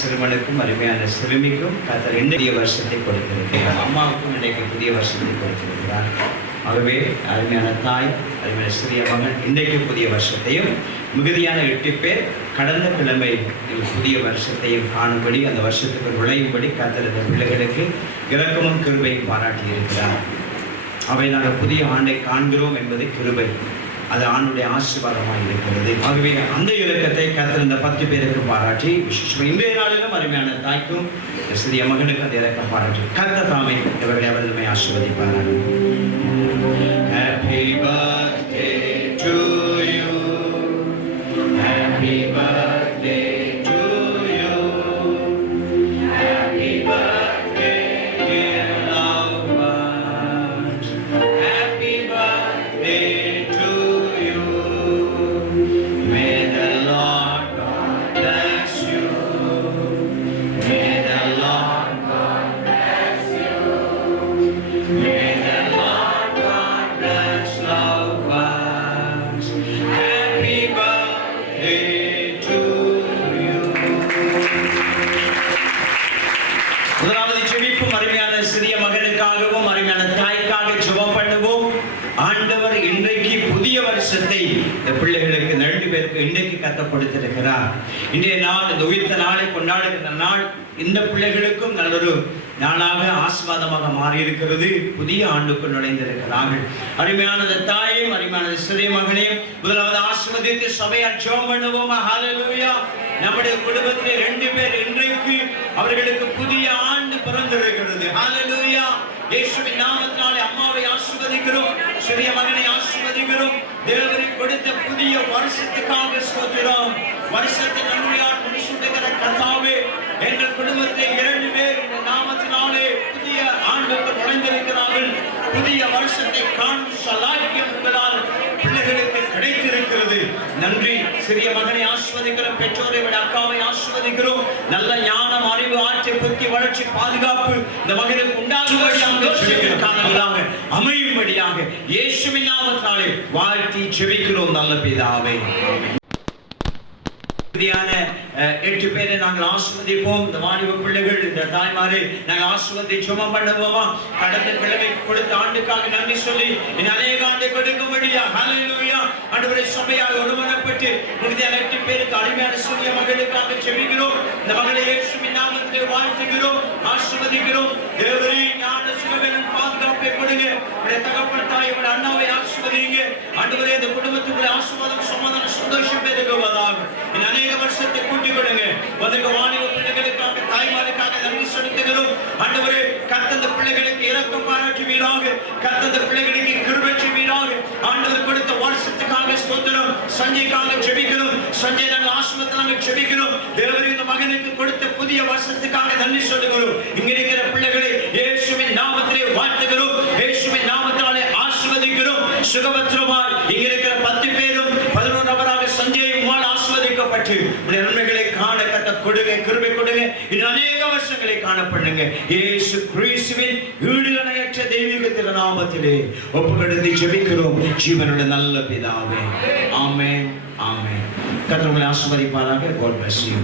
சிறுவனுக்கும் அருமையான சிறுமிக்கும் கர்த்தர் புதிய வருஷத்தை கொடுத்திருக்கிறார். அம்மாவுக்கும் இன்றைக்கு புதிய வருஷத்தை கொடுத்திருக்கிறார். ஆகவே அருமையான தாய், அருமையான சிறிய மகன் இன்றைக்கு புதிய வருஷத்தையும், மிகுதியான 8 பேர் கடந்த கிழமை புதிய வருஷத்தையும் காணும்படி, அந்த வருஷத்துக்கு நுழையும்படி கர்த்தர் இந்த பிள்ளைகளுக்கு இரக்கமும் கிருபையும் பாராட்டி இருக்கிறார். அவை நாங்கள் புதிய ஆண்டை காண்கிறோம் என்பது கிருபை, அது ஆண்டுடைய ஆசீர்வாதமாக இருக்கிறது. ஆகவே அந்த இலக்கத்தை கர்த்தர் இந்த 10 பேருக்கு பாராட்டி, விசேஷமாக இன்றைய நாளிலும் அருமையான தாய்க்கும் சிறிய மகனுக்கு அந்த இலக்கம் பாராட்டி கர்த்தர் தாமே இவர்களை அவர்களுமே ஆசீர்வதிப்பார்கள். Happy birthday to you. Happy birthday to you. Happy birthday dear loved ones. Happy birthday to you. May the Lord God bless you. May the Lord God bless you. May the Lord God bless loved ones. Happy birthday to you. முதலாவது ஜெபிப்பும் அருமையான சிறிய மகனுக்காகவும் அருமையான தாய்க்காக ஜெபம் பண்ணுவோம். ஆண்டவர் இன்றைக்கு புதிய வருஷத்தை இந்த பிள்ளைகளுக்கு 2 பேருக்கு இன்றைக்கு கர்த்தர் கொடுத்திருக்கிறார். இன்றைய நாள், இந்த உயிர்த்த நாளை கொண்டாடுகிற நாள் இந்த பிள்ளைகளுக்கும் நல்லொரு நாளாக ஆசீர்வாதமாக மாறி இருக்கிறது. புதிய ஆண்டுக்குள் நுழைந்திருக்கிறார்கள். அருமையானது தாயையும் அருமையானது சிறிய மகனையும் முதலாவது ஆசீர்வதித்து சபையால் ஜெபம் பண்ணுவோம். ஹல்லேலூயா. நம்முடைய குடும்பத்தில் 2 பேர் இன்றைக்கு அவர்களுக்கு புதிய ஆண்டு பிறந்திருக்கிறது. ஹல்லேலூயா. இயேசுவின் நாமத்தினாலே அம்மாவை ஆசீர்வதிக்கிறோம், சிறிய மகனை ஆசீர்வதிக்கிறோம். தேவன் கொடுத்த புதிய வருஷத்துக்காக ஸ்தோத்திரம். வருஷத்தை நன்மையால் முடிசூட்டுகிற கர்த்தாவே, எங்கள் குடும்பத்தில் 2 பேர் இந்த நாமத்தினாலே புதிய ஆண்டுக்கு நுழைந்திருக்கிறார்கள். புதிய வருஷத்தை காணும் சலாக்கியம் உங்களால் பிள்ளைகளுக்கு கிடைத்திருக்கிறது. நன்றி. சிறிய மகனை ஆசீர்வதிக்கிறோம், பெற்றோரை விட அக்காவை ஆசீர்வதிக்கிறோம். நல்ல ஞானம், அறிவு, ஆற்றல், புத்தி, வளர்ச்சி, பாதுகாப்பு இந்த மகனுக்கு உண்டாகும்படியாக அமையும்படியாக இயேசுவின் நாமத்தினாலே வாழ்த்தி ஜெபிக்கிறோம் நல்ல பிதாவே. 8 பேரை நாங்கள் ஆசீர்வதிப்போம். இந்த வாலிப பிள்ளைகள், இந்த தாய்மாரை நாங்கள் ஆசீர்வதி ஜெபம் பண்ணுவோமா? கடந்த கிழமை கொடுத்த ஆண்டுக்காக நன்றி சொல்லி அநேக ஆண்டு கொடுக்கும்படியா. ஹல்லேலூயா. ஆண்டவரே, சபையால் ஒருமனப்பட்டு மிகுதியான 8 பேருக்கு அருமையான சிறிய மகளுக்காக ஜெபிக்கிறோம். இந்த மகளை இயேசுவின் நாமத்தில் வாழ்த்துகிறோம், ஆசீர்வதிக்கிறோம். தேவரே, ஞான சுகவேலும் பாதுகாப்பை கொடுங்க. உடைய தகப்பன் தாய், உடைய அண்ணாவை ஆசீர்வதிங்க. ஆண்டவரே, இந்த குடும்பத்துக்குள்ள ஆசீர்வாதம், சமாதானம், சந்தோஷம் பெருகுவதாக. இந்த அநேக வருஷத்தை கூட்டிக் கொடுங்க. வந்திருக்க வாலிப பிள்ளைகளுக்காக, தாய்மாருக்காக நன்றி செலுத்துகிறோம். ஆண்டவரே, கர்த்தர் இந்த பிள்ளைகளுக்கு இரக்கம் பாராட்டுவீராக. கர்த்தர் இந்த பிள்ளைகளுக்கு கிருபை செய்வீராக. ஆண்டவர் கொடுத்த வருஷத்துக்காக ஸ்தோத்திரம். சஞ்சய்க்காக ஜெபிக்கிறோம். சஞ்சய் நாங்கள் ஆசீர்வாதமாக ஜெபிக்கிறோம். தேவரே, இந்த மகனுக்கு கொடுத்த புதிய வருஷத்துக்காக நன்றி சொல்லுகிறோம். இங்க இருக்கிற பிள்ளைகளை இயேசுவின் நாமத்திலே வாழ்த்துகிறோம். இயேசுவின் நாமத்தினாலே ஆசீர்வதிக்கிறோம். சுகபத்திரமாய் இங்க இருக்கிற 10 பேரும் 11 நபராக சஞ்சயும் ஆசீர்வதிக்கப்பட்டு நன்மைகளை காண கர்த்தர் கொடுங்க, கிருபை கொடுங்க. இன்னும் அநேக வருஷங்களை காண பண்ணுங்க. இயேசு கிறிஸ்துவின் ஈடுணையற்ற தெய்வீக திருநாமத்திலே ஒப்புக்கொடுத்து ஜெபிக்கிறோம் ஜீவனுள்ள நல்ல பிதாவே. ஆமென், ஆமென். கர்த்தர் உங்களை ஆசீர்வதிப்பாராக. God bless you.